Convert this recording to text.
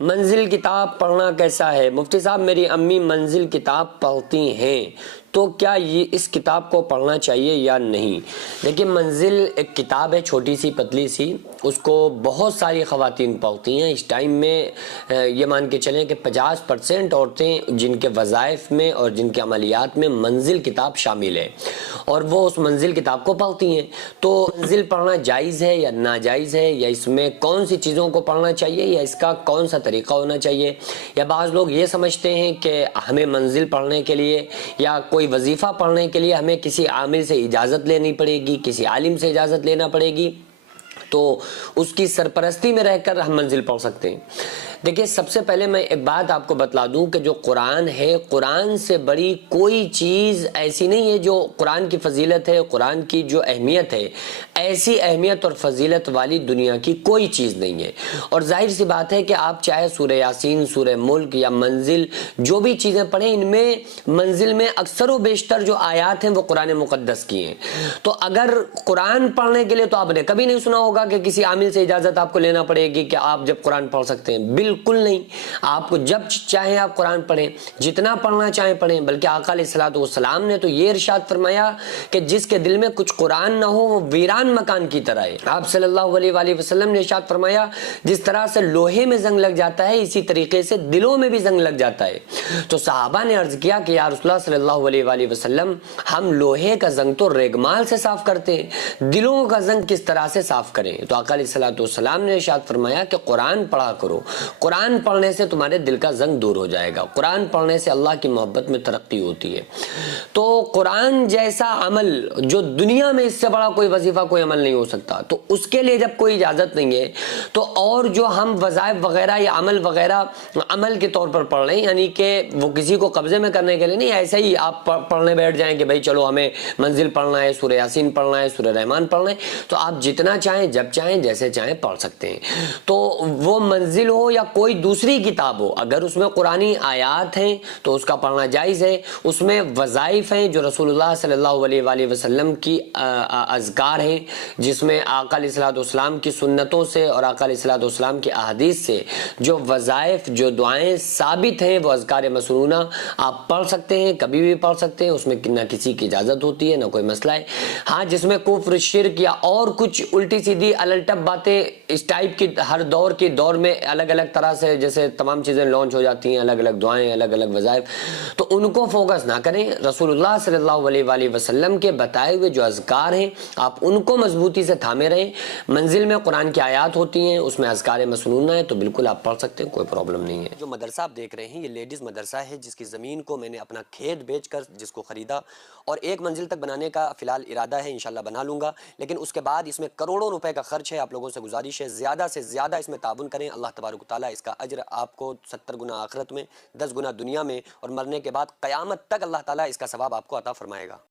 منزل کتاب پڑھنا کیسا ہے؟ مفتی صاحب میری امی منزل کتاب پڑھتی ہیں تو کیا یہ اس کتاب کو پڑھنا چاہیے یا نہیں؟ دیکھیں منزل ایک کتاب ہے چھوٹی سی پتلی سی، اس کو بہت ساری خواتین پڑھتی ہیں۔ اس ٹائم میں یہ مان کے چلیں کہ 50% عورتیں جن کے وظائف میں اور جن کے عملیات میں منزل کتاب شامل ہے اور وہ اس منزل کتاب کو پڑھتی ہیں۔ تو منزل پڑھنا جائز ہے یا ناجائز ہے، یا اس میں کون سی چیزوں کو پڑھنا چاہیے، یا اس کا کون سا طریقہ ہونا چاہیے؟ یا بعض لوگ یہ سمجھتے ہیں کہ ہمیں منزل پڑھنے کے لیے یا کوئی وظیفہ پڑھنے کے لیے ہمیں کسی عامل سے اجازت لینی پڑے گی، کسی عالم سے اجازت لینا پڑے گی، تو اس کی سرپرستی میں رہ کر ہم منزل پڑھ سکتے ہیں۔ دیکھیں سب سے پہلے میں ایک بات آپ کو بتلا دوں کہ جو قرآن ہے، قرآن سے بڑی کوئی چیز ایسی نہیں ہے۔ جو قرآن کی فضیلت ہے، قرآن کی جو اہمیت ہے، ایسی اہمیت اور فضیلت والی دنیا کی کوئی چیز نہیں ہے۔ اور ظاہر سی بات ہے کہ آپ چاہے سورہ یاسین، سورہ ملک یا منزل جو بھی چیزیں پڑھیں، ان میں منزل میں اکثر و بیشتر جو آیات ہیں وہ قرآن مقدس کی ہیں۔ تو اگر قرآن پڑھنے کے لیے تو آپ نے کبھی نہیں سنا ہوگا کہ کسی عامل سے اجازت آپ کو لینا پڑے گی کہ آپ جب قرآن پڑھ سکتے ہیں، بالکل نہیں۔ آپ کو جب چاہیں آپ قرآن پڑھیں، جتنا پڑھنا چاہیں پڑھیں۔ بلکہ آقا علیہ الصلوۃ والسلام نے تو یہ ارشاد فرمایا کہ جس کے دل میں کچھ قرآن نہ ہو وہ ویران مکان کی طرح ہے۔ آپ صلی اللہ علیہ وآلہ وسلم نے ارشاد فرمایا جس طرح سے لوہے میں زنگ لگ جاتا ہے، اسی طریقے سے دلوں میں بھی زنگ لگ جاتا ہے۔ تو صحابہ نے عرض کیا کہ یا رسول اللہ صلی اللہ علیہ وآلہ وسلم، ہم لوہے کا زنگ تو ریگمال سے صاف کرتے ہیں، دلوں کا زنگ کس طرح سے صاف کریں؟ تو آقا علیہ الصلوۃ والسلام نے ارشاد فرمایا کہ قرآن پڑھا کرو، قرآن پڑھنے سے تمہارے دل کا زنگ دور ہو جائے گا، قرآن پڑھنے سے اللہ کی محبت میں ترقی ہوتی ہے۔ تو قرآن جیسا عمل جو دنیا میں اس سے بڑا کوئی وظیفہ کوئی عمل نہیں ہو سکتا، تو اس کے لیے جب کوئی اجازت نہیں ہے تو اور جو ہم وظائف وغیرہ یا عمل وغیرہ عمل کے طور پر پڑھ رہے ہیں، یعنی کہ وہ کسی کو قبضے میں کرنے کے لیے نہیں، ایسے ہی آپ پڑھنے بیٹھ جائیں کہ بھائی چلو ہمیں منزل پڑھنا ہے، سورہ یاسین پڑھنا ہے، سورہ رحمان پڑھنا ہے، تو آپ جتنا چاہیں جب چاہیں جیسے چاہیں پڑھ سکتے ہیں۔ تو وہ منزل ہو یا کوئی دوسری کتاب ہو، اگر اس میں قرآنی آیات ہیں تو اس کا پڑھنا جائز ہے۔ اس میں وظائف ہیں جو رسول اللہ صلی اللہ علیہ وآلہ وسلم کی اذکار ہیں، جس میں آقا علیہ الصلوۃ والسلام کی سنتوں سے اور آقا علیہ الصلوۃ والسلام کی احادیث سے جو وظائف جو دعائیں ثابت ہیں وہ اذکار مسنونہ آپ پڑھ سکتے ہیں، کبھی بھی پڑھ سکتے ہیں۔ اس میں نہ کسی کی اجازت ہوتی ہے نہ کوئی مسئلہ ہے۔ ہاں جس میں کفر، شرک یا اور کچھ الٹی سیدھی الٹپ باتیں اس ٹائپ کی ہر دور میں الگ الگ طرح سے جیسے تمام چیزیں لانچ ہو جاتی ہیں، الگ الگ دعائیں، الگ الگ وظائف، تو ان کو فوکس نہ کریں۔ رسول اللہ صلی اللہ علیہ وآلہ وسلم کے بتائے ہوئے جو اذکار ہیں آپ ان کو مضبوطی سے تھامے رہیں۔ منزل میں قرآن کی آیات ہوتی ہیں، اس میں اذکار مسنونہ ہے، تو بالکل آپ پڑھ سکتے ہیں، کوئی پرابلم نہیں ہے۔ جو مدرسہ آپ دیکھ رہے ہیں یہ لیڈیز مدرسہ ہے، جس کی زمین کو میں نے اپنا کھیت بیچ کر جس کو خریدا اور 1 منزل تک بنانے کا فی الحال ارادہ ہے، انشاءاللہ بنا لوں گا، لیکن اس کے بعد اس میں کروڑوں روپے کا خرچ ہے۔ آپ لوگوں سے گزارش ہے زیادہ سے زیادہ اس میں تعاون کریں، اللہ تبارک و تعالیٰ اس کا اجر آپ کو 70 گنا آخرت میں، 10 گنا دنیا میں، اور مرنے کے بعد قیامت تک اللہ تعالیٰ اس کا ثواب آپ کو عطا فرمائے گا۔